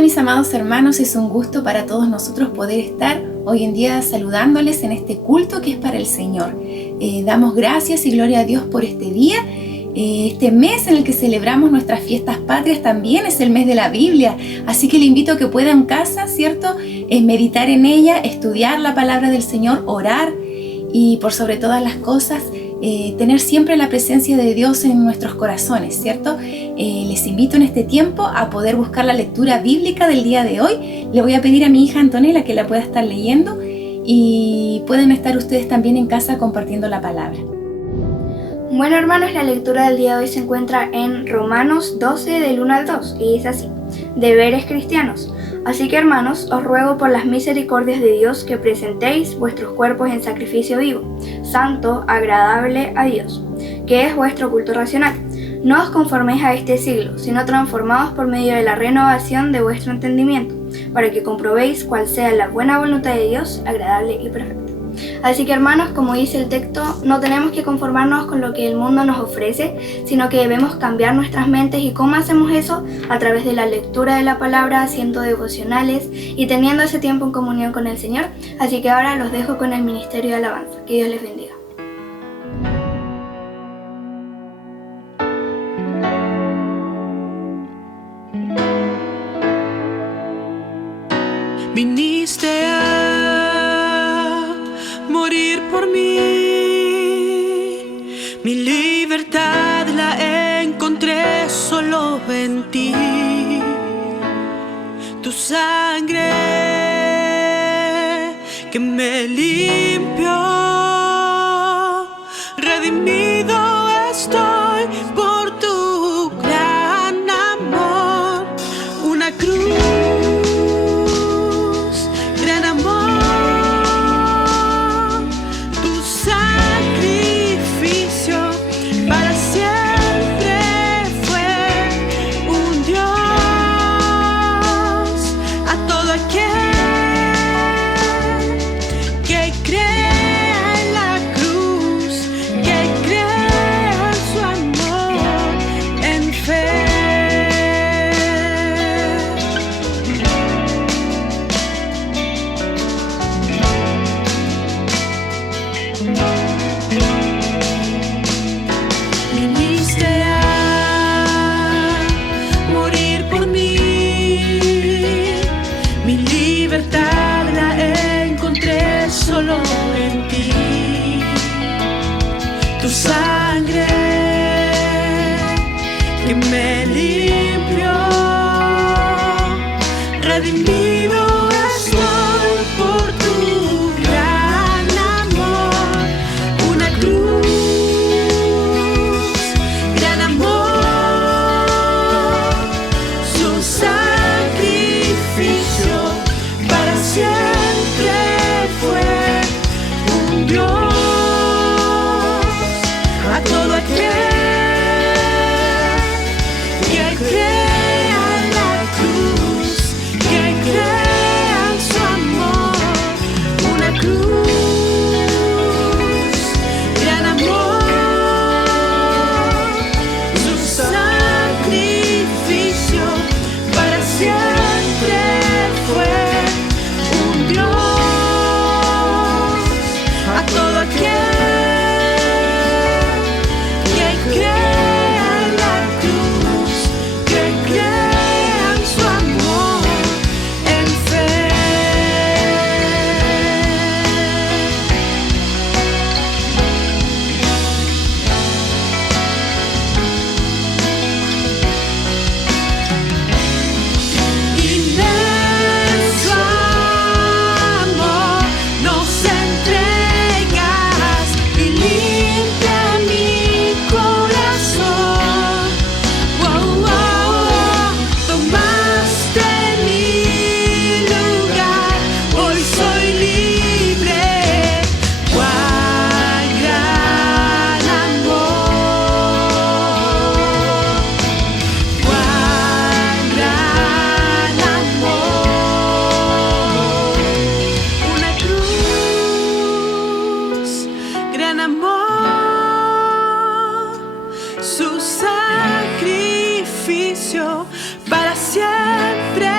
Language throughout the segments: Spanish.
Hola mis amados hermanos, es un gusto para todos nosotros poder estar hoy en día saludándoles en este culto que es para el Señor. Damos gracias y gloria a Dios por este día. Este mes en el que celebramos nuestras fiestas patrias también es el mes de la Biblia, así que le invito a que pueda en casa, ¿cierto? Meditar en ella, estudiar la palabra del Señor, orar y por sobre todas las cosas tener siempre la presencia de Dios en nuestros corazones, ¿cierto? Les invito en este tiempo a poder buscar la lectura bíblica del día de hoy. Le voy a pedir a mi hija Antonella que la pueda estar leyendo y pueden estar ustedes también en casa compartiendo la palabra. Bueno, hermanos, la lectura del día de hoy se encuentra en Romanos 12 del 1 al 2 y dice así: Deberes cristianos. Así que, hermanos, os ruego por las misericordias de Dios que presentéis vuestros cuerpos en sacrificio vivo, santo, agradable a Dios, que es vuestro culto racional. No os conforméis a este siglo, sino transformaos por medio de la renovación de vuestro entendimiento, para que comprobéis cuál sea la buena voluntad de Dios, agradable y perfecta. Así que, hermanos, como dice el texto, no tenemos que conformarnos con lo que el mundo nos ofrece, sino que debemos cambiar nuestras mentes. ¿Y cómo hacemos eso? A través de la lectura de la palabra, haciendo devocionales y teniendo ese tiempo en comunión con el Señor. Así que ahora los dejo con el ministerio de alabanza. Que Dios les bendiga. Viniste a morir por mí, mi libertad la encontré solo en ti. Tu sangre que me limpió, redimido estoy por tu gran amor. Una cruz, gran amor. Tu sacrificio para siempre fue un Dios a todo aquel que crea en la cruz, que crea en su amor, en fe. Viniste a morir por mí, mi libertad la encontré solo en ti. Tu sangre que me limpió, redimido estoy por tu gran amor. Una cruz, gran amor. Su sacrificio para siempre fue un Dios a todo aquel que crea en la cruz, que crea en su amor. Una cruz, gran amor. Su sacrificio para siempre fue un Dios a todo aquel que crea en la cruz, que crea en su amor, en fe. Inmenso amor nos entregas y limpia mi corazón. Wow, wow, tomaste mi lugar, hoy soy libre. Cuán gran amor, cuán gran amor. Una cruz, gran amor. Su sacrificio para siempre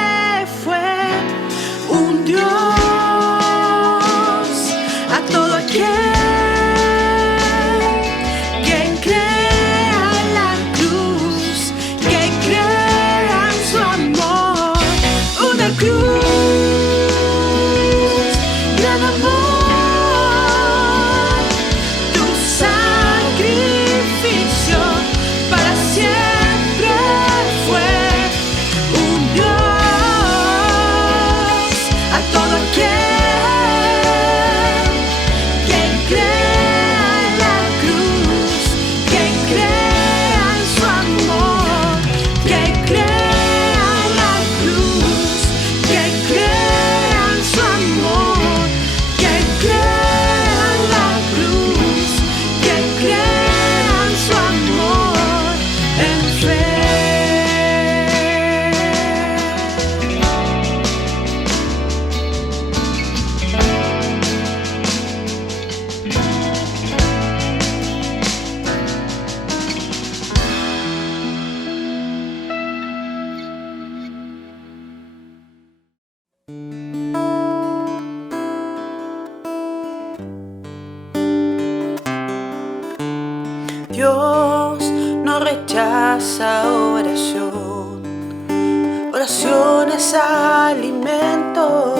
Dios no rechaza oración. Oración es alimento.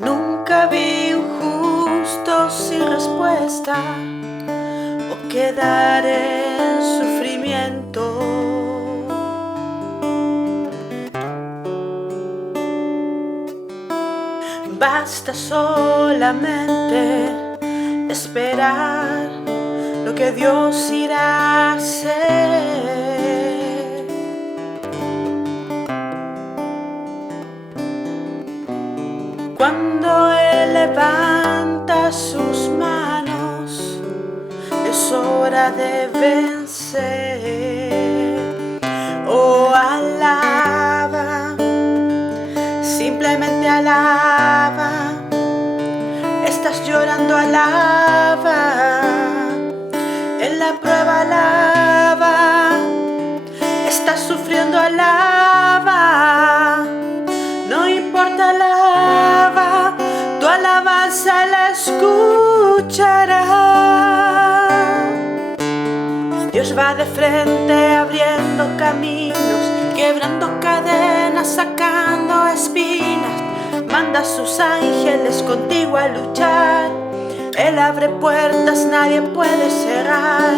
Nunca vi un justo sin respuesta o quedar en sufrimiento. Basta solamente esperar lo que Dios irá a hacer. Cuando Él levanta sus manos, es hora de vencer. Oh, alaba, simplemente alaba. Estás llorando, alaba. En la prueba, alaba. Estás sufriendo, alaba. No importa, alaba. Tu alabanza la escuchará. Dios va de frente abriendo caminos, quebrando cadenas, sacando espinas. Manda a sus ángeles contigo a luchar. Él abre puertas, nadie puede cerrar.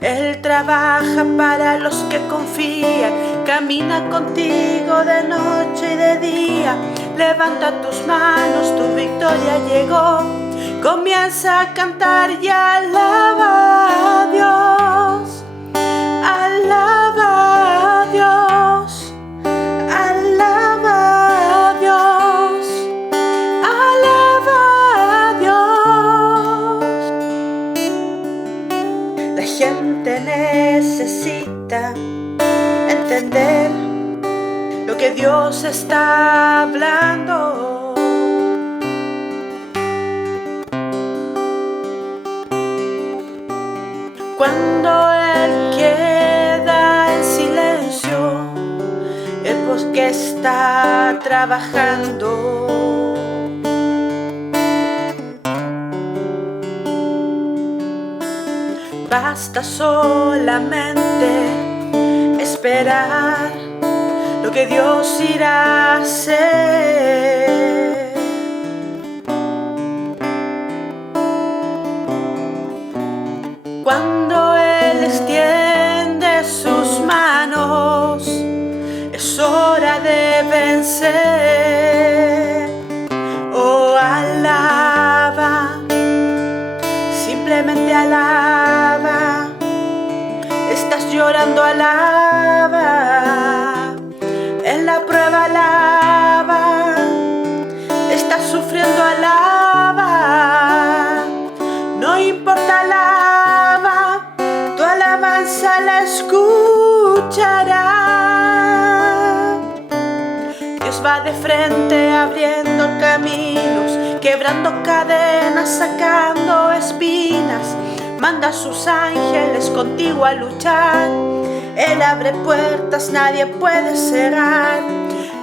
Él trabaja para los que confían. Camina contigo de noche y de día. Levanta tus manos, tu victoria llegó. Comienza a cantar y alaba a Dios. Alaba a Dios. Alaba a Dios. Alaba a Dios. La gente necesita entender lo que Dios está hablando. Cuando Él queda en silencio, es porque está trabajando. Basta solamente esperar lo que Dios irá a hacer. Cuando Él extiende sus manos, es hora de vencer. Oh, alaba, simplemente alaba. Estás llorando, alaba. En la prueba, alaba. Estás sufriendo, alaba. No importa, alaba. Tu alabanza la escuchará. Dios va de frente abriendo caminos, quebrando cadenas, sacando espinas. Manda a sus ángeles contigo a luchar. Él abre puertas, nadie puede cerrar.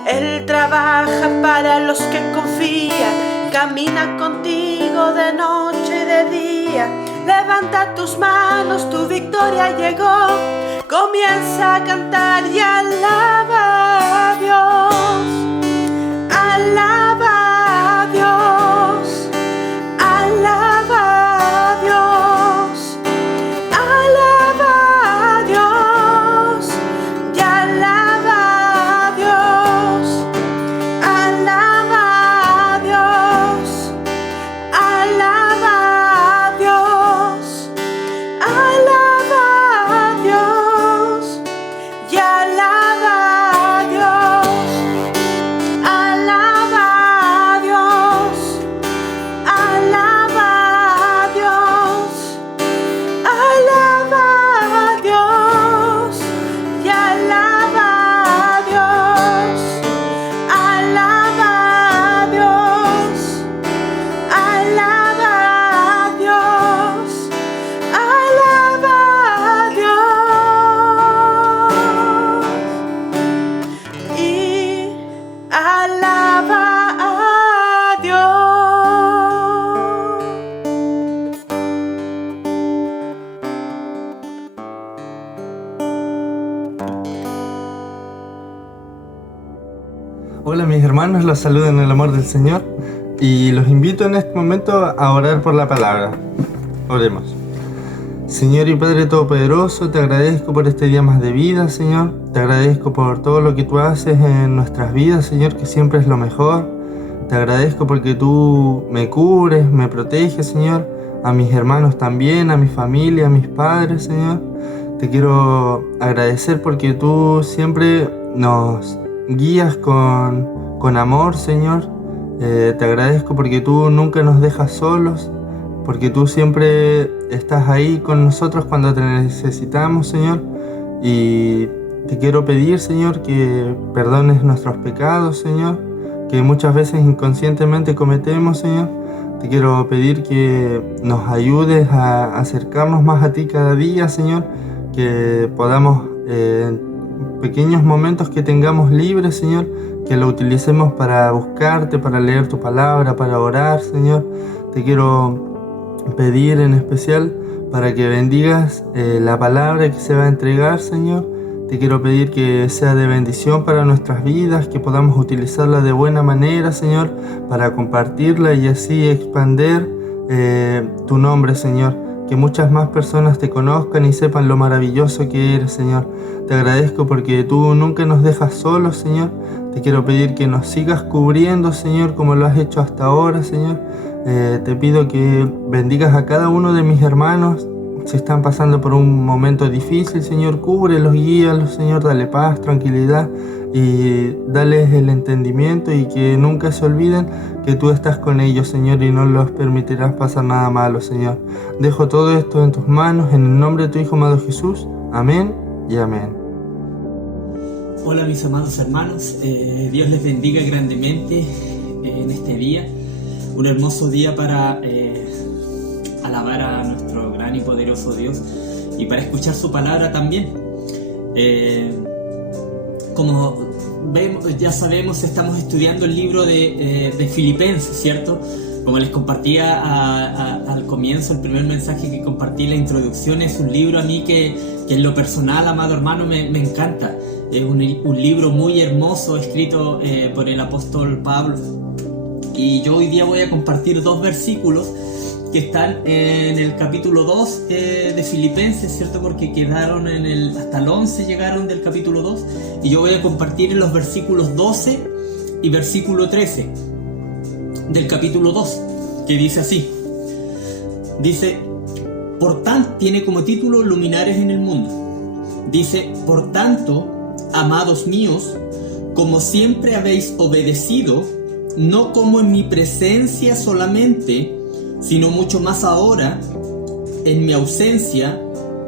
Él trabaja para los que confían. Camina contigo de noche y de día. Levanta tus manos, tu victoria llegó. Comienza a cantar y alaba a Dios. Alaba a Dios. Alaba a Dios. Alaba a Dios. Y alaba a Dios. Alaba a Dios. Alaba a Dios. Alaba a Dios. Y alaba a Dios. Alaba a Dios. Alaba a Dios. Alaba a Dios. Y alaba a Dios. Alaba a Dios. Alaba a Dios. Alaba a Dios. Y alaba a Dios. hermanos, los saludo en el amor del Señor y los invito en este momento a orar por la palabra. Oremos. Señor y Padre Todopoderoso, te agradezco por este día más de vida, Señor. Te agradezco por todo lo que tú haces en nuestras vidas, Señor, que siempre es lo mejor. Te agradezco porque tú me cubres, me proteges, Señor. A mis hermanos también, a mi familia, a mis padres, Señor. Te quiero agradecer porque tú siempre nos guías con amor, Señor. Te agradezco porque tú nunca nos dejas solos, porque tú siempre estás ahí con nosotros cuando te necesitamos, Señor. Y te quiero pedir, Señor, que perdones nuestros pecados, Señor, que muchas veces inconscientemente cometemos, Señor. Te quiero pedir que nos ayudes a acercarnos más a ti cada día, Señor, que podamos, pequeños momentos que tengamos libres, Señor, que lo utilicemos para buscarte, para leer tu palabra, para orar, Señor. Te quiero pedir en especial para que bendigas la palabra que se va a entregar, Señor. Te quiero pedir que sea de bendición para nuestras vidas, que podamos utilizarla de buena manera, Señor, para compartirla y así expandir tu nombre, Señor. Que muchas más personas te conozcan y sepan lo maravilloso que eres, Señor. Te agradezco porque tú nunca nos dejas solos, Señor. Te quiero pedir que nos sigas cubriendo, Señor, como lo has hecho hasta ahora, Señor. Te pido que bendigas a cada uno de mis hermanos. Si están pasando por un momento difícil, Señor, cúbrelos, guíalos, Señor, dale paz, tranquilidad y dales el entendimiento y que nunca se olviden que tú estás con ellos, Señor, y no los permitirás pasar nada malo, Señor. Dejo todo esto en tus manos, en el nombre de tu Hijo amado Jesús. Amén y amén. Hola mis amados hermanos, Dios les bendiga grandemente en este día, un hermoso día para alabar a nuestro gran y poderoso Dios y para escuchar su palabra también. Como vemos, ya sabemos, estamos estudiando el libro de Filipenses, ¿cierto? Como les compartía al comienzo, el primer mensaje que compartí, la introducción, es un libro a mí que en lo personal, amado hermano, me encanta. Es un libro muy hermoso, escrito por el apóstol Pablo. Y yo hoy día voy a compartir dos versículos que están en el capítulo 2 de Filipenses, ¿cierto? Porque quedaron hasta el 11 llegaron del capítulo 2. Y yo voy a compartir en los versículos 12 y versículo 13 del capítulo 2, que dice así. Dice, por tanto, tiene como título Luminares en el mundo. Dice, por tanto, amados míos, como siempre habéis obedecido, no como en mi presencia solamente, sino mucho más ahora, en mi ausencia,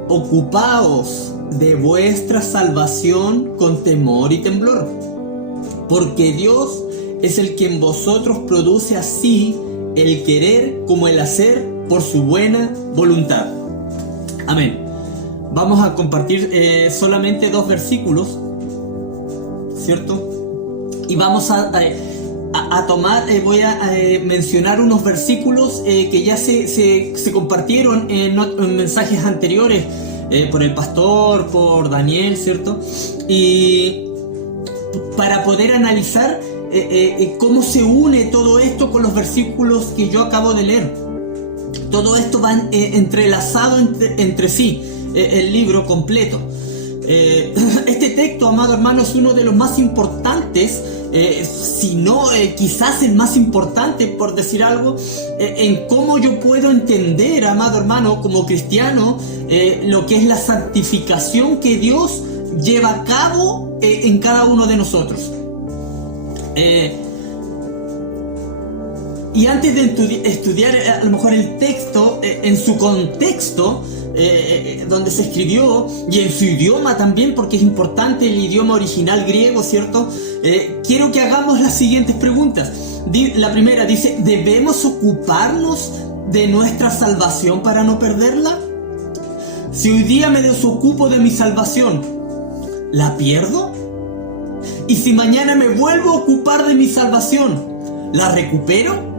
ocupaos de vuestra salvación con temor y temblor, porque Dios es el que en vosotros produce así el querer como el hacer por su buena voluntad. Amén. Vamos a compartir solamente dos versículos, ¿cierto? Y vamos a tomar, voy a mencionar unos versículos que ya se compartieron en mensajes anteriores por el pastor, por Daniel, ¿cierto? Y para poder analizar cómo se une todo esto con los versículos que yo acabo de leer. Todo esto va entrelazado entre sí, el libro completo. Este texto, amado hermano, es uno de los más importantes, si no quizás el más importante, por decir algo, en cómo yo puedo entender, amado hermano, como cristiano, lo que es la santificación que Dios lleva a cabo en cada uno de nosotros. Y antes de estudiar a lo mejor el texto en su contexto, donde se escribió, y en su idioma también, porque es importante el idioma original griego, ¿cierto? Quiero que hagamos las siguientes preguntas. La primera dice, ¿debemos ocuparnos de nuestra salvación para no perderla? Si hoy día me desocupo de mi salvación, ¿la pierdo? Y si mañana me vuelvo a ocupar de mi salvación, ¿la recupero?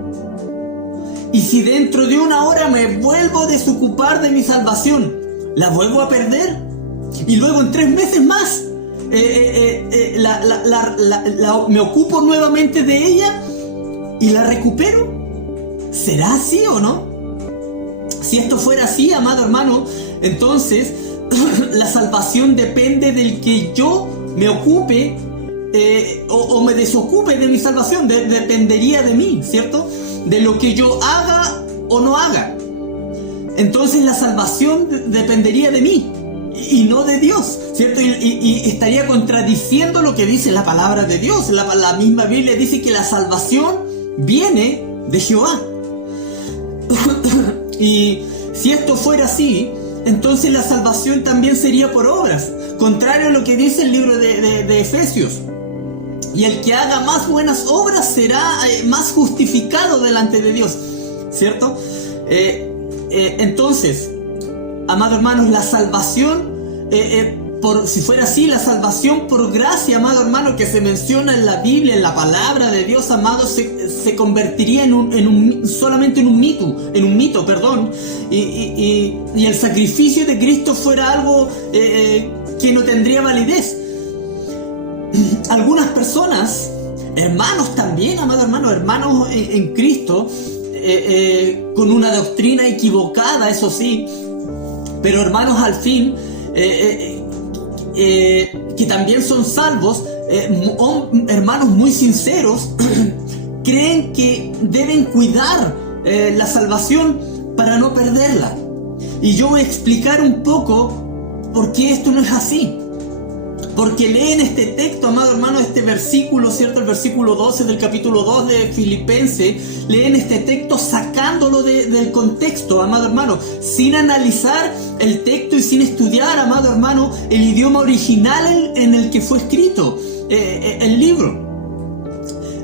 Y si dentro de una hora me vuelvo a desocupar de mi salvación, ¿la vuelvo a perder? Y luego en 3 meses más, me ocupo nuevamente de ella y la recupero. ¿Será así o no? Si esto fuera así, amado hermano, entonces la salvación depende del que yo me ocupe o me desocupe de mi salvación. Dependería de mí, ¿cierto? De lo que yo haga o no haga. Entonces la salvación dependería de mí y no de Dios, ¿cierto? Y estaría contradiciendo lo que dice la palabra de Dios. La misma Biblia dice que la salvación viene de Jehová. Y si esto fuera así, entonces la salvación también sería por obras, contrario a lo que dice el libro de Efesios. Y el que haga más buenas obras será más justificado delante de Dios, ¿cierto? Entonces, amados hermanos, la salvación, si fuera así, la salvación por gracia, amado hermano, que se menciona en la Biblia, en la palabra de Dios, amado, se convertiría solamente en un mito, y el sacrificio de Cristo fuera algo que no tendría validez. Algunas personas, hermanos también, amado hermano, hermanos en Cristo, con una doctrina equivocada, eso sí, pero hermanos al fin, que también son salvos, hermanos muy sinceros, creen que deben cuidar la salvación para no perderla. Y yo voy a explicar un poco por qué esto no es así. Porque leen este texto, amado hermano, este versículo, ¿cierto? El versículo 12 del capítulo 2 de Filipenses, leen este texto sacándolo del contexto, amado hermano, sin analizar el texto y sin estudiar, amado hermano, el idioma original en el que fue escrito el libro.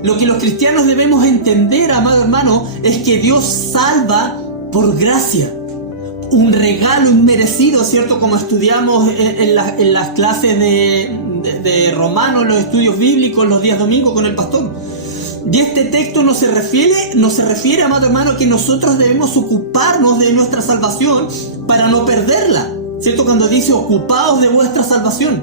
Lo que los cristianos debemos entender, amado hermano, es que Dios salva por gracia. Un regalo inmerecido, ¿cierto? Como estudiamos en las clases de Romanos, los estudios bíblicos, los días domingos con el pastor. Y este texto no se refiere, amado hermano, que nosotros debemos ocuparnos de nuestra salvación para no perderla, ¿cierto? Cuando dice ocupaos de vuestra salvación,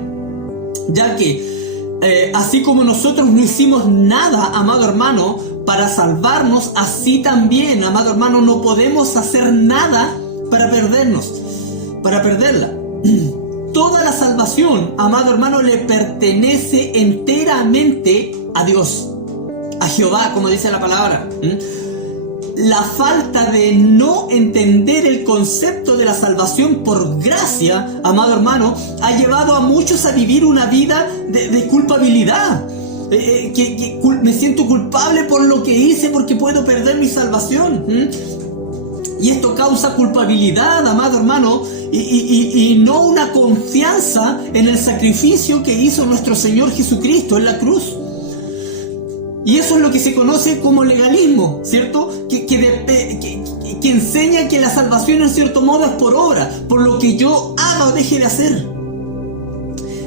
ya que así como nosotros no hicimos nada, amado hermano, para salvarnos, así también, amado hermano, no podemos hacer nada para perderla. Toda la salvación, amado hermano, le pertenece enteramente a Dios, a Jehová, como dice la palabra. La falta de no entender el concepto de la salvación por gracia, amado hermano, ha llevado a muchos a vivir una vida de culpabilidad. Que me siento culpable por lo que hice porque puedo perder mi salvación. Y esto causa culpabilidad, amado hermano, y no una confianza en el sacrificio que hizo nuestro Señor Jesucristo en la cruz. Y eso es lo que se conoce como legalismo, ¿cierto? Que enseña que la salvación en cierto modo es por obra, por lo que yo haga o deje de hacer.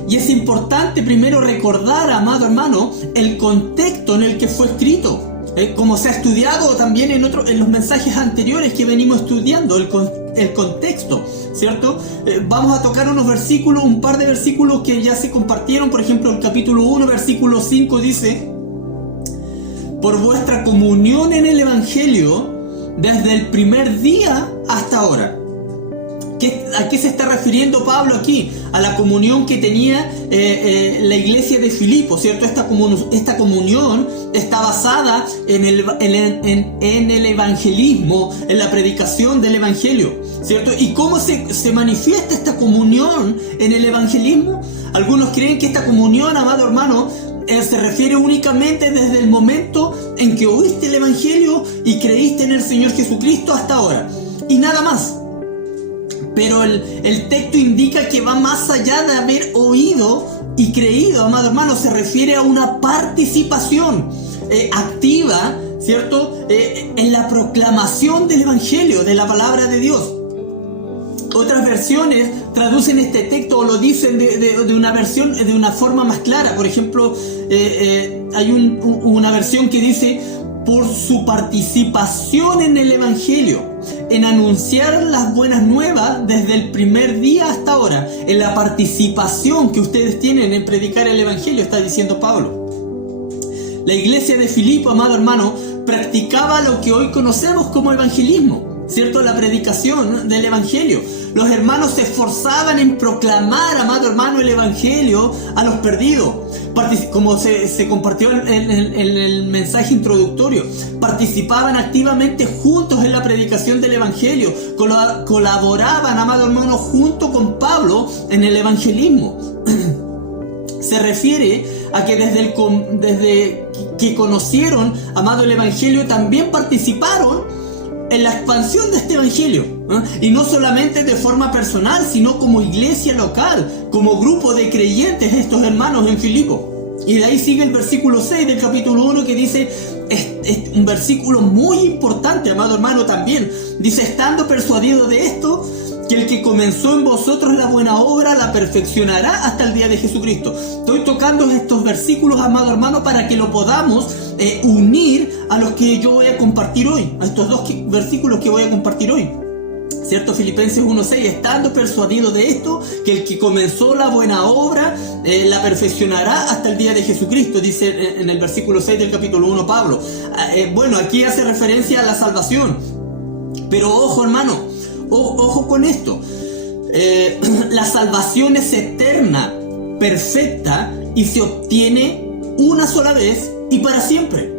Y es importante primero recordar, amado hermano, el contexto en el que fue escrito. Como se ha estudiado también en los mensajes anteriores que venimos estudiando, el contexto, ¿cierto? Vamos a tocar un par de versículos que ya se compartieron. Por ejemplo, el capítulo 1, versículo 5 dice: por vuestra comunión en el Evangelio desde el primer día hasta ahora. ¿A qué se está refiriendo Pablo aquí? A la comunión que tenía la iglesia de Filipo, ¿cierto? Esta comunión está basada en el evangelismo, en la predicación del evangelio, ¿cierto? ¿Y cómo se manifiesta esta comunión en el evangelismo? Algunos creen que esta comunión, amado hermano, se refiere únicamente desde el momento en que oíste el evangelio y creíste en el Señor Jesucristo hasta ahora, y nada más. Pero el texto indica que va más allá de haber oído y creído, amado hermano. Se refiere a una participación activa, ¿cierto? En la proclamación del Evangelio, de la palabra de Dios. Otras versiones traducen este texto o lo dicen de una forma más clara. Por ejemplo, hay una versión que dice: por su participación en el Evangelio. en anunciar las buenas nuevas desde el primer día hasta ahora, en la participación que ustedes tienen en predicar el Evangelio, está diciendo Pablo. La iglesia de Filipo, amado hermano, practicaba lo que hoy conocemos como evangelismo, ¿cierto? La predicación del Evangelio. Los hermanos se esforzaban en proclamar, amado hermano, el Evangelio a los perdidos. Como se compartió en el mensaje introductorio, participaban activamente juntos en la predicación del Evangelio, colaboraban, amado hermano, junto con Pablo en el evangelismo. Se refiere a que desde que conocieron, amado, el Evangelio, también participaron en la expansión de este Evangelio, ¿eh? Y no solamente de forma personal, sino como iglesia local, como grupo de creyentes, estos hermanos en Filipo. Y de ahí sigue el versículo 6 del capítulo 1, que dice, es un versículo muy importante, amado hermano, también. Dice, estando persuadido de esto, que el que comenzó en vosotros la buena obra la perfeccionará hasta el día de Jesucristo. Estoy tocando estos versículos, amado hermano, para que lo podamos unir a los que yo voy a compartir hoy, a estos dos versículos que voy a compartir hoy. ¿Cierto? Filipenses 1:6, estando persuadido de esto, que el que comenzó la buena obra la perfeccionará hasta el día de Jesucristo, dice en el versículo 6 del capítulo 1 Pablo. Bueno, aquí hace referencia a la salvación, pero ojo hermano, ojo con esto. La salvación es eterna, perfecta, y se obtiene una sola vez y para siempre.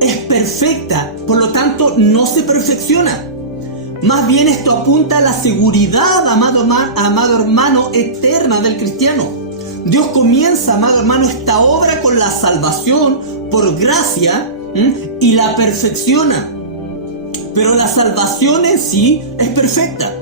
Es perfecta, por lo tanto no se perfecciona. Más bien esto apunta a la seguridad, amado hermano, eterna del cristiano. Dios comienza, amado hermano, esta obra con la salvación por gracia, y la perfecciona. Pero la salvación en sí es perfecta.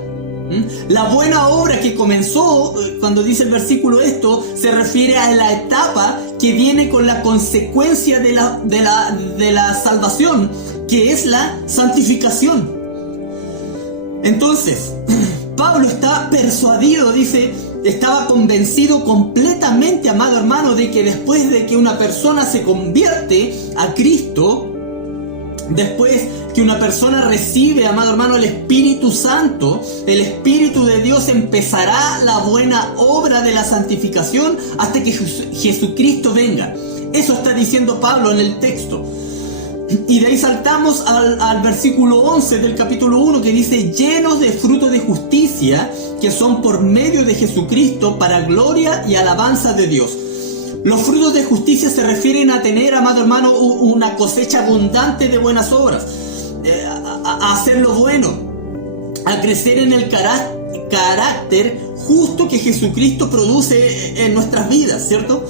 La buena obra que comenzó, cuando dice el versículo esto, se refiere a la etapa que viene con la consecuencia de la salvación, que es la santificación. Entonces, Pablo está persuadido, dice, estaba convencido completamente, amado hermano, de que después de que una persona se convierte a Cristo, después que una persona recibe, amado hermano, el Espíritu Santo, el Espíritu de Dios empezará la buena obra de la santificación hasta que Jesucristo venga. Eso está diciendo Pablo en el texto. Y de ahí saltamos al versículo 11 del capítulo 1, que dice, llenos de frutos de justicia que son por medio de Jesucristo para gloria y alabanza de Dios. Los frutos de justicia se refieren a tener, amado hermano, una cosecha abundante de buenas obras, a hacer lo bueno, a crecer en el carácter justo que Jesucristo produce en nuestras vidas, ¿cierto?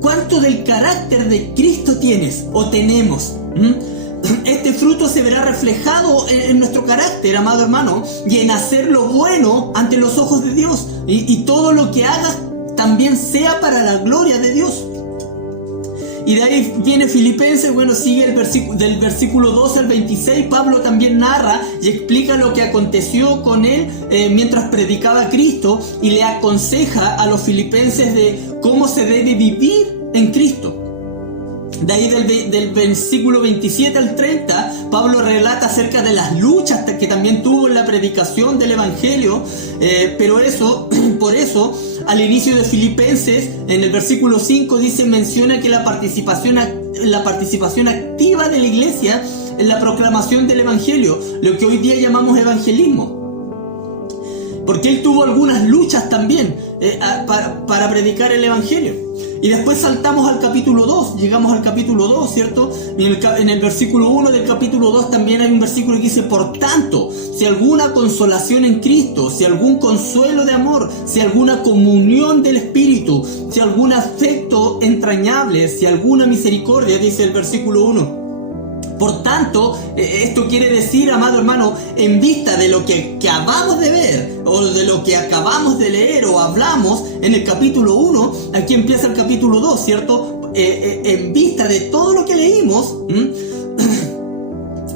¿Cuánto del carácter de Cristo tienes o tenemos? Este fruto se verá reflejado en nuestro carácter, amado hermano, y en hacer lo bueno ante los ojos de Dios, y todo lo que hagas también sea para la gloria de Dios. Y de ahí viene Filipenses, bueno, sigue del versículo 12 al 26, Pablo también narra y explica lo que aconteció con él mientras predicaba a Cristo, y le aconseja a los filipenses de cómo se debe vivir en Cristo. De ahí del versículo 27 al 30, Pablo relata acerca de las luchas que también tuvo en la predicación del Evangelio, pero por eso, al inicio de Filipenses, en el versículo 5 menciona que la participación activa de la iglesia en la proclamación del Evangelio, lo que hoy día llamamos evangelismo. Porque él tuvo algunas luchas también para predicar el Evangelio. Y después saltamos al capítulo 2, llegamos al capítulo 2, ¿cierto? En el versículo 1 del capítulo 2 también hay un versículo que dice, por tanto, si alguna consolación en Cristo, si algún consuelo de amor, si alguna comunión del Espíritu, si algún afecto entrañable, si alguna misericordia, dice el versículo 1. Por tanto, esto quiere decir, amado hermano, en vista de lo que acabamos de ver, o de lo que acabamos de leer o hablamos en el capítulo 1, aquí empieza el capítulo 2, ¿cierto? En vista de todo lo que leímos,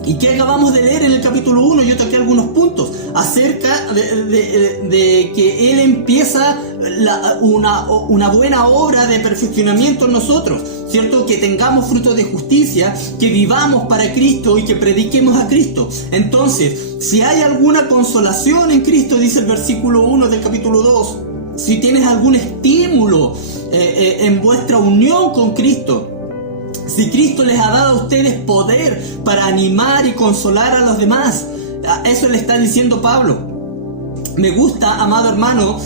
y que acabamos de leer en el capítulo 1, yo toqué algunos puntos acerca de que Él empieza una buena obra de perfeccionamiento en nosotros, ¿cierto? Que tengamos frutos de justicia, que vivamos para Cristo y que prediquemos a Cristo. Entonces, si hay alguna consolación en Cristo, dice el versículo 1 del capítulo 2, si tienes algún estímulo en vuestra unión con Cristo, si Cristo les ha dado a ustedes poder para animar y consolar a los demás, eso le está diciendo Pablo. Me gusta, amado hermano,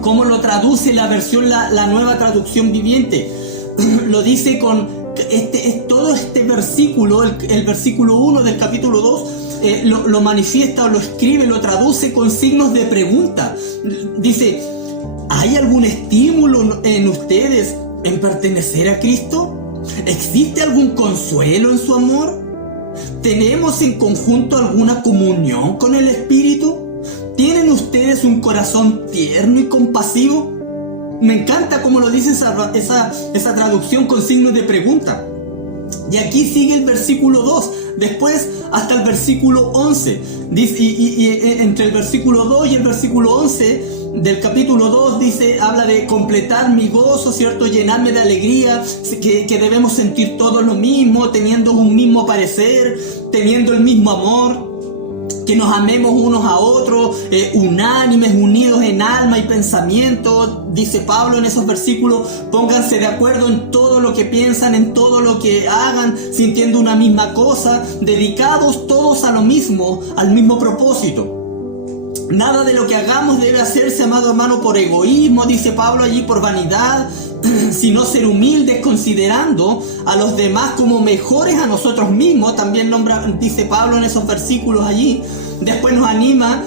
cómo lo traduce la versión, la nueva traducción viviente. Lo dice con todo este versículo, el versículo 1 del capítulo 2, lo manifiesta o lo escribe, lo traduce con signos de pregunta. Dice, ¿hay algún estímulo en ustedes en pertenecer a Cristo? ¿Existe algún consuelo en su amor? ¿Tenemos en conjunto alguna comunión con el Espíritu? ¿Tienen ustedes un corazón tierno y compasivo? Me encanta cómo lo dice esa traducción con signos de pregunta. Y aquí sigue el versículo 2, después hasta el versículo 11. Y entre el versículo 2 y el versículo 11 del capítulo 2 habla de completar mi gozo, ¿cierto? Llenarme de alegría, que debemos sentir todos lo mismo, teniendo un mismo parecer, teniendo el mismo amor, que nos amemos unos a otros, unánimes, unidos en alma y pensamiento. Dice Pablo en esos versículos, pónganse de acuerdo en todo lo que piensan, en todo lo que hagan, sintiendo una misma cosa, dedicados todos a lo mismo, al mismo propósito. Nada de lo que hagamos debe hacerse, amado hermano, por egoísmo, dice Pablo allí, por vanidad, sino ser humildes, considerando a los demás como mejores a nosotros mismos. También dice Pablo en esos versículos allí. Después nos anima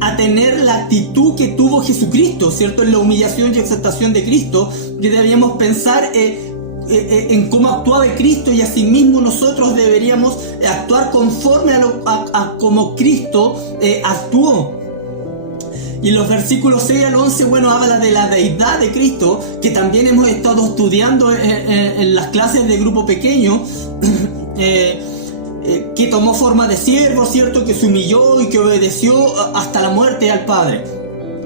a tener la actitud que tuvo Jesucristo, ¿cierto? En la humillación y exaltación de Cristo, que debíamos pensar en cómo actuaba Cristo, y asimismo nosotros deberíamos actuar conforme a como Cristo actuó. Y los versículos 6 al 11, bueno, habla de la deidad de Cristo, que también hemos estado estudiando en las clases de grupo pequeño, que tomó forma de siervo, ¿cierto? Que se humilló y que obedeció hasta la muerte al Padre.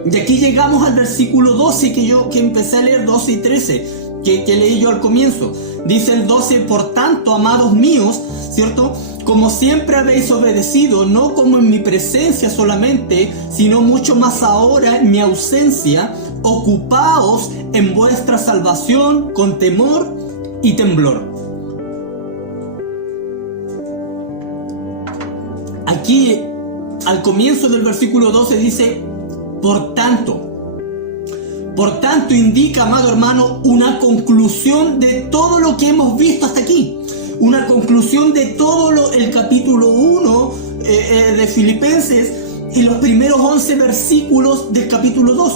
Y aquí llegamos al versículo 12, que empecé a leer, 12 y 13, que leí yo al comienzo. Dice el 12, por tanto, amados míos, ¿cierto? Como siempre habéis obedecido, no como en mi presencia solamente, sino mucho más ahora en mi ausencia, ocupaos en vuestra salvación con temor y temblor. Aquí, al comienzo del versículo 12 dice, por tanto. Por tanto indica, amado hermano, una conclusión de todo lo que hemos visto hasta aquí. Una conclusión de todo el capítulo 1 de Filipenses y los primeros 11 versículos del capítulo 2.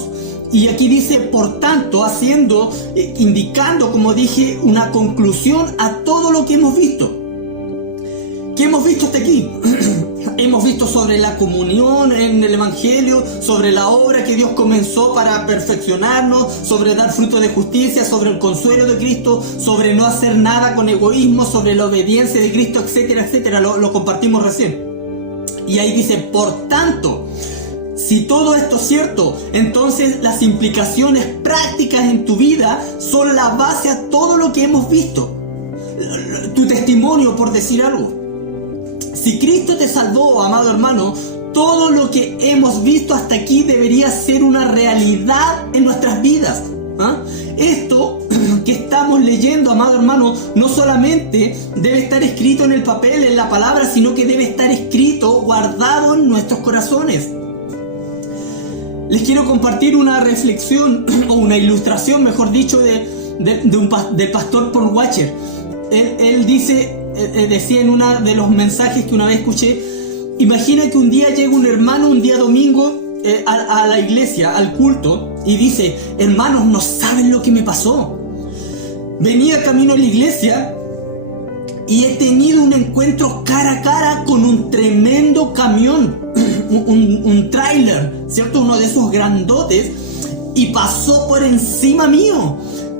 Y aquí dice, por tanto, indicando, como dije, una conclusión a todo lo que hemos visto. ¿Qué hemos visto hasta aquí? Hemos visto sobre la comunión en el Evangelio, sobre la obra que Dios comenzó para perfeccionarnos, sobre dar fruto de justicia, sobre el consuelo de Cristo, sobre no hacer nada con egoísmo, sobre la obediencia de Cristo, etcétera, etcétera. Lo compartimos recién. Y ahí dice, por tanto, si todo esto es cierto, entonces las implicaciones prácticas en tu vida son la base a todo lo que hemos visto. Tu testimonio, por decir algo. Si Cristo te salvó, amado hermano, todo lo que hemos visto hasta aquí debería ser una realidad en nuestras vidas. Esto que estamos leyendo, amado hermano, no solamente debe estar escrito en el papel, en la palabra, sino que debe estar escrito, guardado en nuestros corazones. Les quiero compartir una reflexión, o una ilustración, mejor dicho, del pastor Paul Washer. Él decía en uno de los mensajes que una vez escuché, imagina que un día llega un hermano, un día domingo, a la iglesia, al culto, y dice, hermanos, no saben lo que me pasó. Venía camino a la iglesia y he tenido un encuentro cara a cara con un tremendo camión, un tráiler, ¿cierto? Uno de esos grandotes, y pasó por encima mío.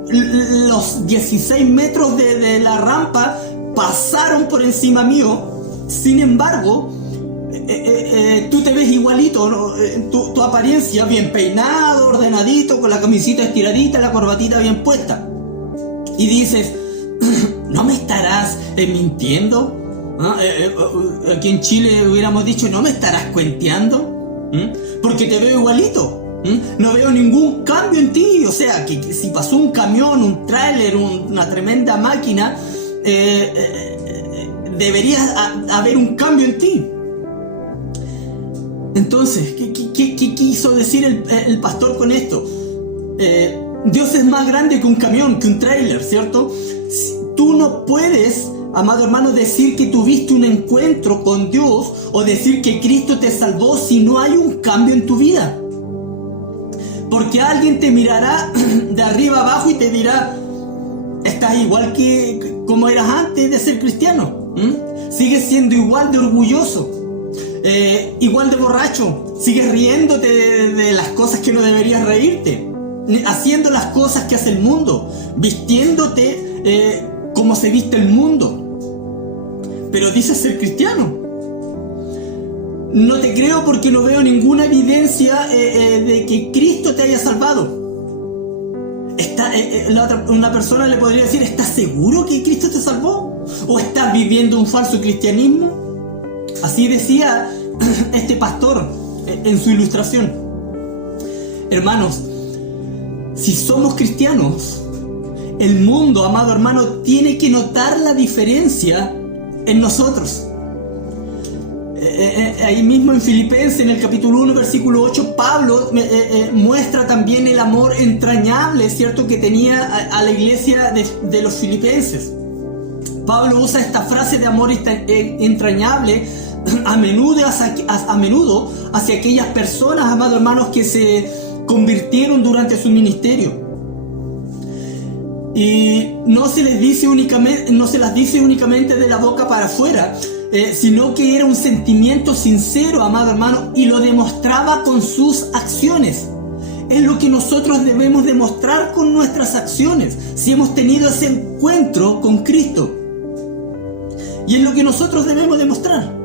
Los 16 metros de la rampa pasaron por encima mío. Sin embargo, tú te ves igualito, ¿no? Tu apariencia bien peinado, ordenadito, con la camisita estiradita, la corbatita bien puesta. Y dices, ¿no me estarás mintiendo? Aquí en Chile hubiéramos dicho, ¿no me estarás cuenteando? Porque te veo igualito. No veo ningún cambio en ti. O sea, que si pasó un camión, un tráiler, una tremenda máquina, debería haber un cambio en ti. Entonces, ¿qué quiso decir el pastor con esto? Dios es más grande que un camión, que un tráiler, ¿cierto? Tú no puedes, amado hermano, decir que tuviste un encuentro con Dios o decir que Cristo te salvó si no hay un cambio en tu vida. Porque alguien te mirará de arriba abajo y te dirá, estás igual que como eras antes de ser cristiano. Sigues siendo igual de orgulloso, igual de borracho, sigues riéndote de las cosas que no deberías reírte, haciendo las cosas que hace el mundo, vistiéndote como se viste el mundo. Pero dices ser cristiano. No te creo porque no veo ninguna evidencia de que Cristo te haya salvado. Una persona le podría decir, ¿estás seguro que Cristo te salvó? ¿O estás viviendo un falso cristianismo? Así decía este pastor en su ilustración. Hermanos, si somos cristianos, el mundo, amado hermano, tiene que notar la diferencia en nosotros. Ahí mismo en Filipenses, en el capítulo 1, versículo 8, Pablo muestra también el amor entrañable, ¿cierto?, que tenía a la iglesia de los filipenses. Pablo usa esta frase de amor entrañable a menudo hacia aquellas personas, amados hermanos, que se convirtieron durante su ministerio. Y no se las dice únicamente de la boca para afuera, sino que era un sentimiento sincero, amado hermano, y lo demostraba con sus acciones. Es lo que nosotros debemos demostrar con nuestras acciones, si hemos tenido ese encuentro con Cristo. Y es lo que nosotros debemos demostrar.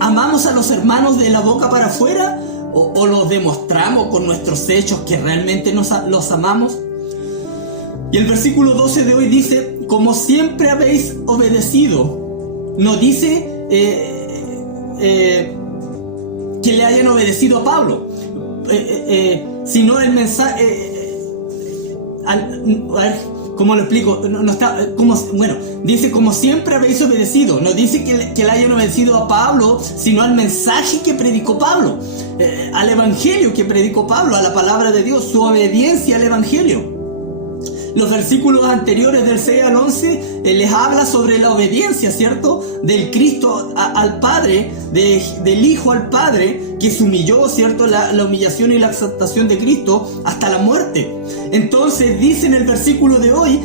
¿Amamos a los hermanos de la boca para afuera o los demostramos con nuestros hechos que realmente los amamos? Y el versículo 12 de hoy dice, como siempre habéis obedecido. No dice que le hayan obedecido a Pablo, sino el mensaje. A ver, ¿cómo lo explico? No está, dice como siempre habéis obedecido. No dice que le hayan obedecido a Pablo, sino al mensaje que predicó Pablo, al evangelio que predicó Pablo, a la palabra de Dios, su obediencia al evangelio. Los versículos anteriores del 6 al 11 les habla sobre la obediencia, ¿cierto?, del Cristo al Padre, del Hijo al Padre, que se humilló, ¿cierto?, la humillación y la exaltación de Cristo hasta la muerte. Entonces dice en el versículo de hoy,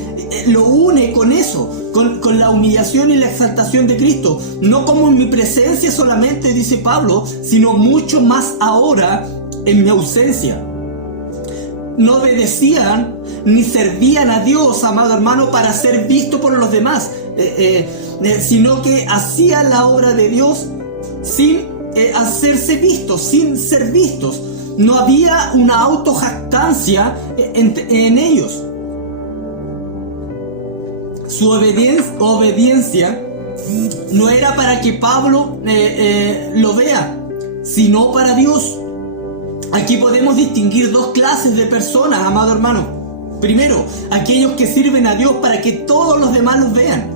lo une con eso, con la humillación y la exaltación de Cristo. No como en mi presencia solamente, dice Pablo, sino mucho más ahora en mi ausencia. No obedecían ni servían a Dios, amado hermano, para ser visto por los demás, sino que hacían la obra de Dios sin hacerse vistos, sin ser vistos. No había una autojactancia en ellos. Su obediencia no era para que Pablo lo vea, sino para Dios. Aquí podemos distinguir dos clases de personas, amado hermano. Primero, aquellos que sirven a Dios para que todos los demás los vean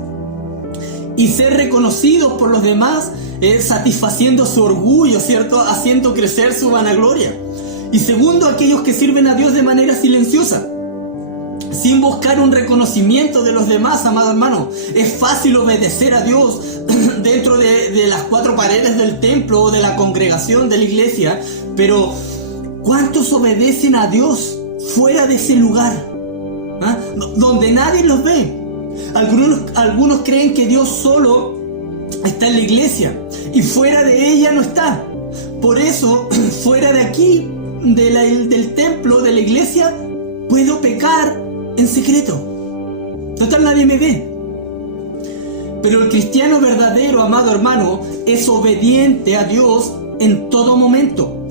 y ser reconocidos por los demás, satisfaciendo su orgullo, ¿cierto?, haciendo crecer su vanagloria. Y segundo, aquellos que sirven a Dios de manera silenciosa, sin buscar un reconocimiento de los demás, amado hermano. Es fácil obedecer a Dios dentro de las cuatro paredes del templo o de la congregación de la iglesia, pero ¿cuántos obedecen a Dios fuera de ese lugar? Donde nadie los ve. Algunos creen que Dios solo está en la iglesia y fuera de ella no está. Por eso, fuera de aquí, del templo, de la iglesia, puedo pecar en secreto. Total, nadie me ve. Pero el cristiano verdadero, amado hermano, es obediente a Dios en todo momento,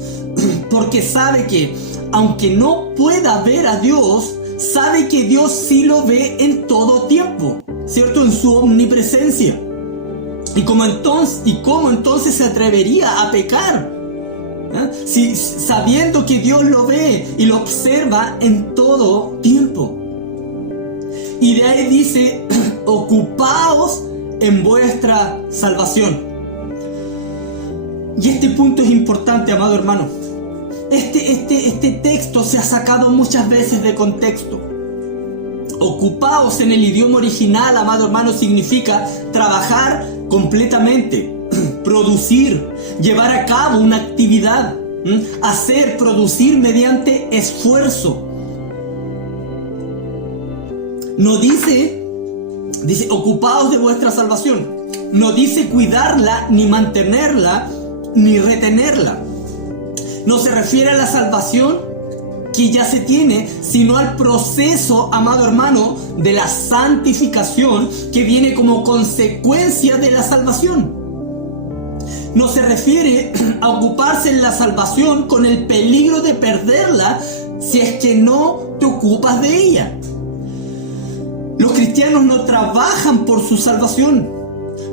porque sabe que aunque no pueda ver a Dios, sabe que Dios sí lo ve en todo tiempo, ¿cierto? En su omnipresencia. ¿Y cómo entonces se atrevería a pecar? Si, sabiendo que Dios lo ve y lo observa en todo tiempo. Y de ahí dice, ocupaos en vuestra salvación. Y este punto es importante, amado hermano. Este texto se ha sacado muchas veces de contexto. Ocupaos en el idioma original, amado hermano, significa trabajar completamente, producir, llevar a cabo una actividad, hacer, producir mediante esfuerzo. No dice ocupaos de vuestra salvación. No dice cuidarla, ni mantenerla, ni retenerla. No se refiere a la salvación que ya se tiene, sino al proceso, amado hermano, de la santificación que viene como consecuencia de la salvación. No se refiere a ocuparse en la salvación con el peligro de perderla si es que no te ocupas de ella. Los cristianos no trabajan por su salvación,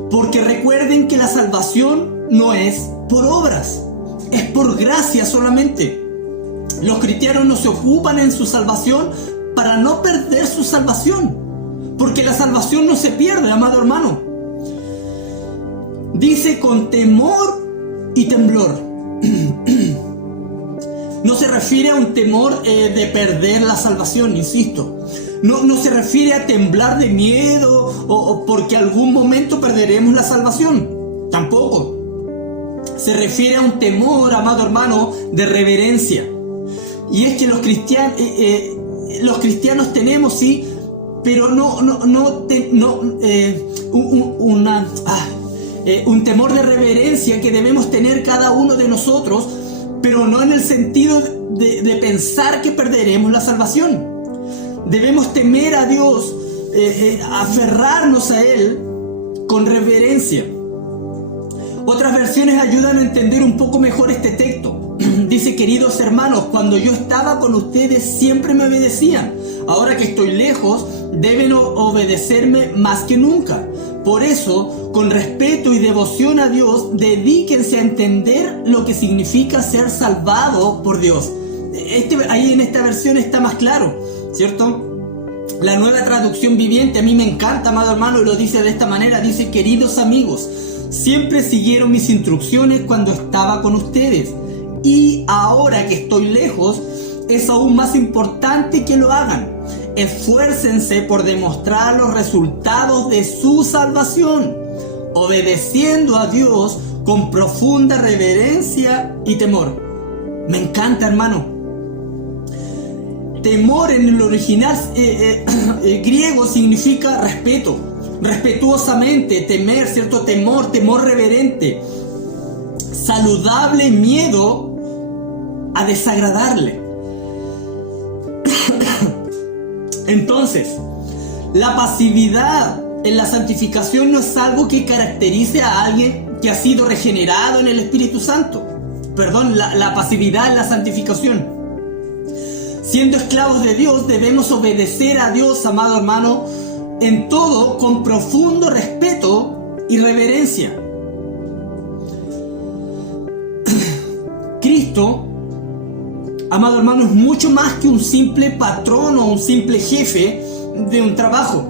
porque recuerden que la salvación no es por obras, es por gracia solamente. Los cristianos no se ocupan en su salvación para no perder su salvación, porque la salvación no se pierde, amado hermano. Dice con temor y temblor. No se refiere a un temor de perder la salvación, insisto. No se refiere a temblar de miedo o porque algún momento perderemos la salvación. Tampoco. Se refiere a un temor, amado hermano, de reverencia. Y es que los cristianos tenemos, sí, pero un temor de reverencia que debemos tener cada uno de nosotros, pero no en el sentido de pensar que perderemos la salvación. Debemos temer a Dios, aferrarnos a Él con reverencia. Otras versiones ayudan a entender un poco mejor este texto. Dice, queridos hermanos, cuando yo estaba con ustedes siempre me obedecían. Ahora que estoy lejos, deben obedecerme más que nunca. Por eso, con respeto y devoción a Dios, dedíquense a entender lo que significa ser salvado por Dios. Ahí en esta versión está más claro, ¿cierto? La Nueva Traducción Viviente a mí me encanta, amado hermano, y lo dice de esta manera. Dice, queridos amigos, siempre siguieron mis instrucciones cuando estaba con ustedes. Y ahora que estoy lejos, es aún más importante que lo hagan. Esfuércense por demostrar los resultados de su salvación, obedeciendo a Dios con profunda reverencia y temor. Me encanta, hermano. Temor en el original griego significa respeto, respetuosamente, temer, ¿cierto? Temor reverente, saludable miedo a desagradarle. Entonces, la pasividad en la santificación no es algo que caracterice a alguien que ha sido regenerado en el Espíritu Santo. Perdón, la pasividad en la santificación. Siendo esclavos de Dios, debemos obedecer a Dios, amado hermano, en todo con profundo respeto y reverencia. Cristo, amado hermano, es mucho más que un simple patrón o un simple jefe de un trabajo.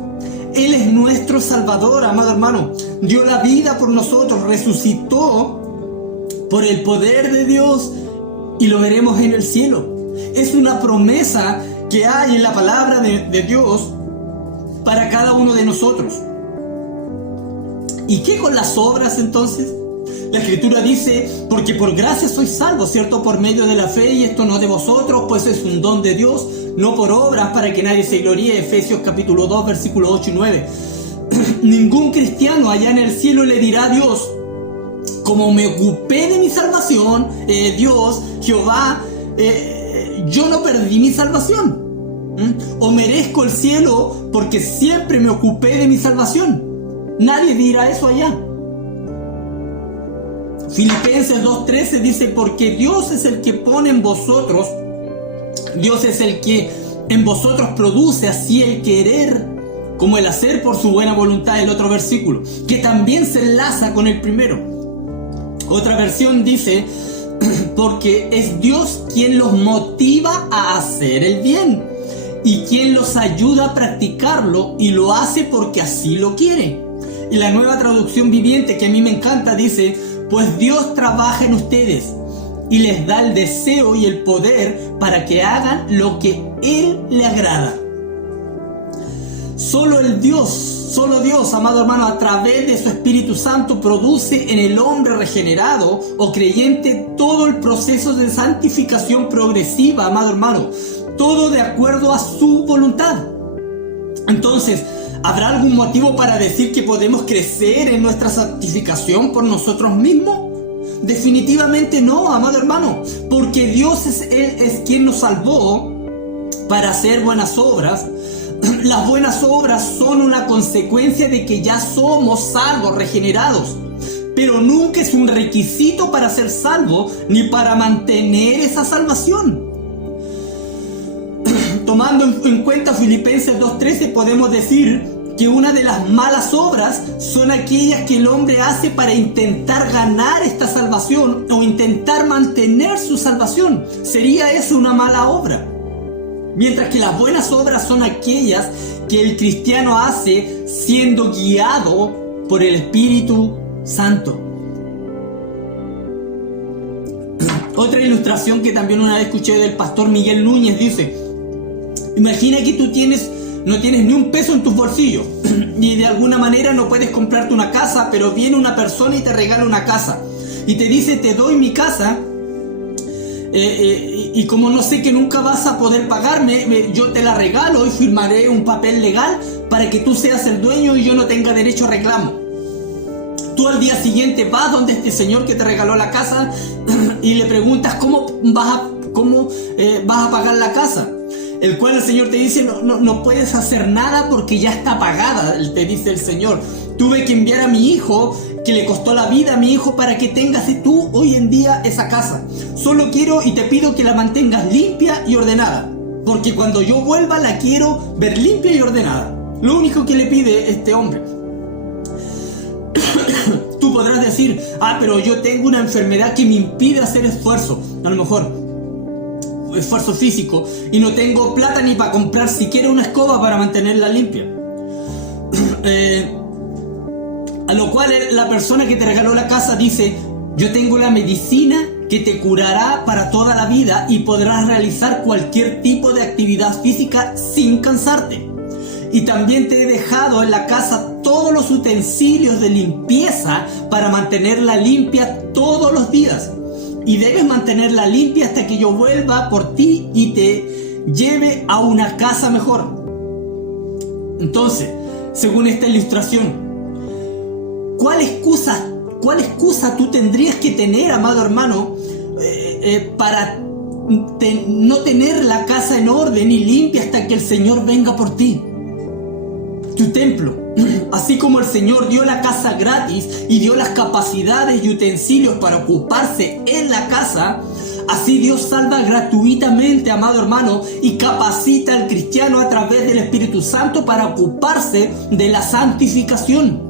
Él es nuestro Salvador, amado hermano. Dio la vida por nosotros, resucitó por el poder de Dios y lo veremos en el cielo. Es una promesa que hay en la palabra de Dios para cada uno de nosotros. ¿Y qué con las obras entonces? La Escritura dice, porque por gracia sois salvos, ¿cierto? Por medio de la fe, y esto no de vosotros, pues es un don de Dios, no por obras para que nadie se gloríe. Efesios capítulo 2, versículos 8 y 9. Ningún cristiano allá en el cielo le dirá a Dios, como me ocupé de mi salvación, Dios, Jehová, yo no perdí mi salvación. O merezco el cielo porque siempre me ocupé de mi salvación. Nadie dirá eso allá. Filipenses 2:13 dice, porque Dios es el que pone en vosotros, Dios es el que en vosotros produce así el querer como el hacer por su buena voluntad, el otro versículo, que también se enlaza con el primero. Otra versión dice, porque es Dios quien los motiva a hacer el bien y quien los ayuda a practicarlo, y lo hace porque así lo quiere. Y la Nueva Traducción Viviente, que a mí me encanta, dice, pues Dios trabaja en ustedes y les da el deseo y el poder para que hagan lo que Él le agrada. Solo Dios, amado hermano, a través de su Espíritu Santo produce en el hombre regenerado o creyente todo el proceso de santificación progresiva, amado hermano, todo de acuerdo a su voluntad. Entonces, ¿habrá algún motivo para decir que podemos crecer en nuestra santificación por nosotros mismos? Definitivamente no, amado hermano, porque Dios es quien nos salvó para hacer buenas obras. Las buenas obras son una consecuencia de que ya somos salvos, regenerados, pero nunca es un requisito para ser salvo ni para mantener esa salvación. Tomando en cuenta Filipenses 2:13, podemos decir que una de las malas obras son aquellas que el hombre hace para intentar ganar esta salvación o intentar mantener su salvación. ¿Sería eso una mala obra? Mientras que las buenas obras son aquellas que el cristiano hace siendo guiado por el Espíritu Santo. Otra ilustración que también una vez escuché del pastor Miguel Núñez dice, imagina que tú no tienes ni un peso en tus bolsillos y de alguna manera no puedes comprarte una casa, pero viene una persona y te regala una casa y te dice, te doy mi casa, y como no sé que nunca vas a poder pagarme, yo te la regalo y firmaré un papel legal para que tú seas el dueño y yo no tenga derecho a reclamo. Tú al día siguiente vas donde este señor que te regaló la casa y le preguntas cómo vas a pagar la casa. El cual el Señor te dice, no puedes hacer nada porque ya está pagada, te dice el Señor. Tuve que enviar a mi hijo, que le costó la vida a mi hijo, para que tengas tú hoy en día esa casa. Solo quiero y te pido que la mantengas limpia y ordenada, porque cuando yo vuelva la quiero ver limpia y ordenada. Lo único que le pide este hombre. Tú podrás decir, pero yo tengo una enfermedad que me impide hacer esfuerzo. A lo mejor esfuerzo físico, y no tengo plata ni para comprar siquiera una escoba para mantenerla limpia. A lo cual la persona que te regaló la casa dice, yo tengo la medicina que te curará para toda la vida y podrás realizar cualquier tipo de actividad física sin cansarte. Y también te he dejado en la casa todos los utensilios de limpieza para mantenerla limpia todos los días. Y debes mantenerla limpia hasta que yo vuelva por ti y te lleve a una casa mejor. Entonces, según esta ilustración, ¿cuál excusa tú tendrías que tener, amado hermano, para no tener la casa en orden y limpia hasta que el Señor venga por ti? Tu templo, así como el Señor dio la casa gratis y dio las capacidades y utensilios para ocuparse en la casa, así Dios salva gratuitamente, amado hermano, y capacita al cristiano a través del Espíritu Santo para ocuparse de la santificación.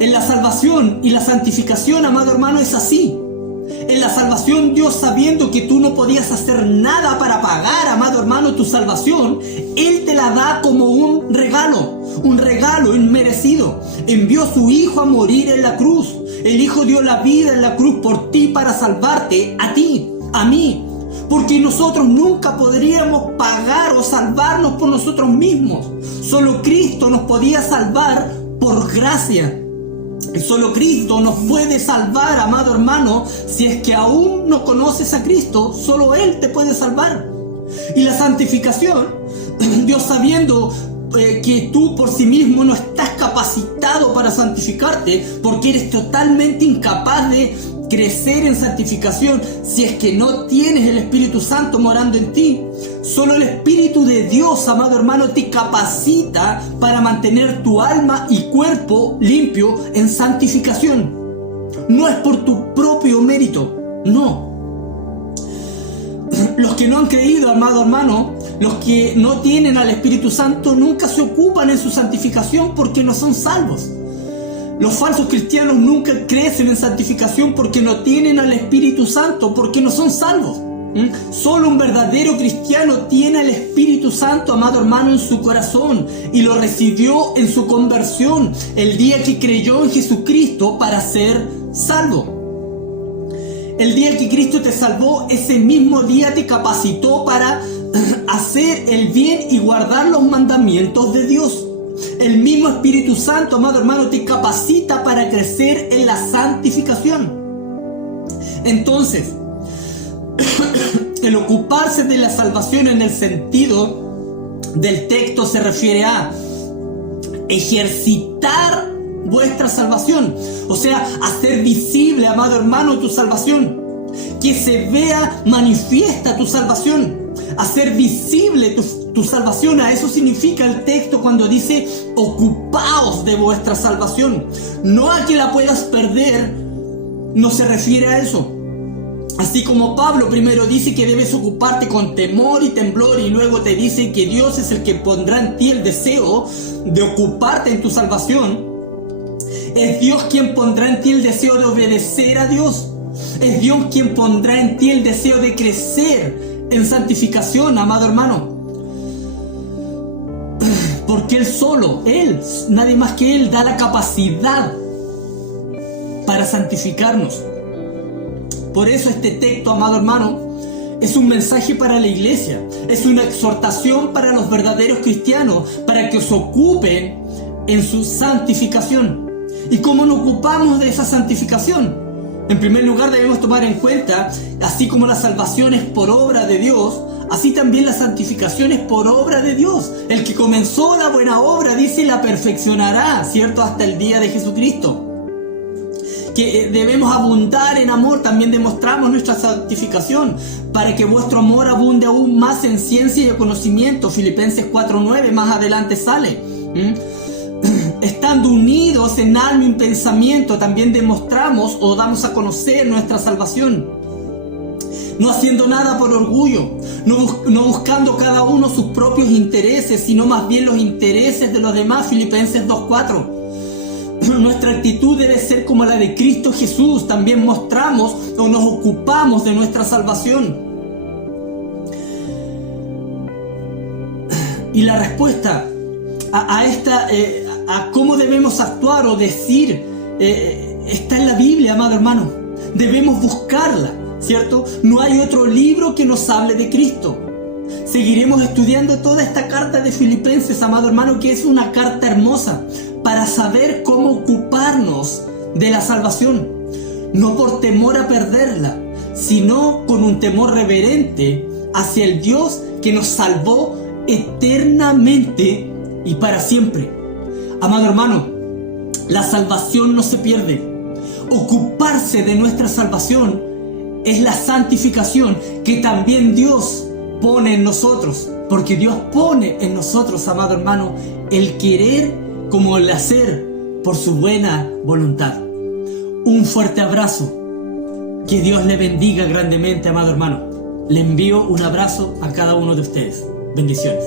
En la salvación y la santificación, amado hermano, es así. En la salvación, Dios, sabiendo que tú no podías hacer nada para pagar, amado hermano, tu salvación, Él te la da como un regalo inmerecido. Envió a su Hijo a morir en la cruz. El Hijo dio la vida en la cruz por ti para salvarte, a ti, a mí. Porque nosotros nunca podríamos pagar o salvarnos por nosotros mismos. Solo Cristo nos podía salvar por gracia. Y solo Cristo nos puede salvar, amado hermano. Si es que aún no conoces a Cristo, solo Él te puede salvar. Y la santificación, Dios sabiendo que tú por sí mismo no estás capacitado para santificarte, porque eres totalmente incapaz de crecer en santificación si es que no tienes el Espíritu Santo morando en ti. Solo el Espíritu de Dios, amado hermano, te capacita para mantener tu alma y cuerpo limpio en santificación. No es por tu propio mérito, no. Los que no han creído, amado hermano, los que no tienen al Espíritu Santo, nunca se ocupan en su santificación porque no son salvos. Los falsos cristianos nunca crecen en santificación porque no tienen al Espíritu Santo, porque no son salvos. Solo un verdadero cristiano tiene al Espíritu Santo, amado hermano, en su corazón, y lo recibió en su conversión el día que creyó en Jesucristo para ser salvo. El día que Cristo te salvó, ese mismo día te capacitó para hacer el bien y guardar los mandamientos de Dios. El mismo Espíritu Santo, amado hermano, te capacita para crecer en la santificación. Entonces, el ocuparse de la salvación en el sentido del texto se refiere a ejercitar vuestra salvación, o sea, hacer visible, amado hermano, tu salvación, que se vea manifiesta tu salvación, hacer visible tu salvación. A eso significa el texto cuando dice ocupaos de vuestra salvación, no a que la puedas perder, no se refiere a eso. Así como Pablo primero dice que debes ocuparte con temor y temblor, y luego te dice que Dios es el que pondrá en ti el deseo de ocuparte en tu salvación, es Dios quien pondrá en ti el deseo de obedecer a Dios. Es Dios quien pondrá en ti el deseo de crecer en santificación, amado hermano. Porque Él solo, Él, nadie más que Él, da la capacidad para santificarnos. Por eso este texto, amado hermano, es un mensaje para la iglesia, es una exhortación para los verdaderos cristianos, para que se ocupen en su santificación. ¿Y cómo nos ocupamos de esa santificación? En primer lugar, debemos tomar en cuenta, así como la salvación es por obra de Dios, así también la santificación es por obra de Dios. El que comenzó la buena obra, dice, la perfeccionará, ¿cierto? Hasta el día de Jesucristo. Que debemos abundar en amor, también demostramos nuestra santificación, para que vuestro amor abunde aún más en ciencia y conocimiento. Filipenses 4:9 más adelante sale. Estando unidos en alma y en pensamiento, también demostramos o damos a conocer nuestra salvación. No haciendo nada por orgullo, no buscando cada uno sus propios intereses, sino más bien los intereses de los demás. Filipenses 2:4. Nuestra actitud debe ser como la de Cristo Jesús. También mostramos o nos ocupamos de nuestra salvación. Y la respuesta a cómo debemos actuar o decir está en la Biblia, amado hermano. Debemos buscarla, ¿cierto? No hay otro libro que nos hable de Cristo. Seguiremos estudiando toda esta carta de Filipenses, amado hermano, que es una carta hermosa para saber cómo ocuparnos de la salvación, no por temor a perderla, sino con un temor reverente hacia el Dios que nos salvó eternamente y para siempre. Amado hermano, la salvación no se pierde. Ocuparse de nuestra salvación es la santificación que también Dios pone en nosotros, porque Dios pone en nosotros, amado hermano, el querer como el hacer por su buena voluntad. Un fuerte abrazo. Que Dios le bendiga grandemente, amado hermano. Le envío un abrazo a cada uno de ustedes. Bendiciones.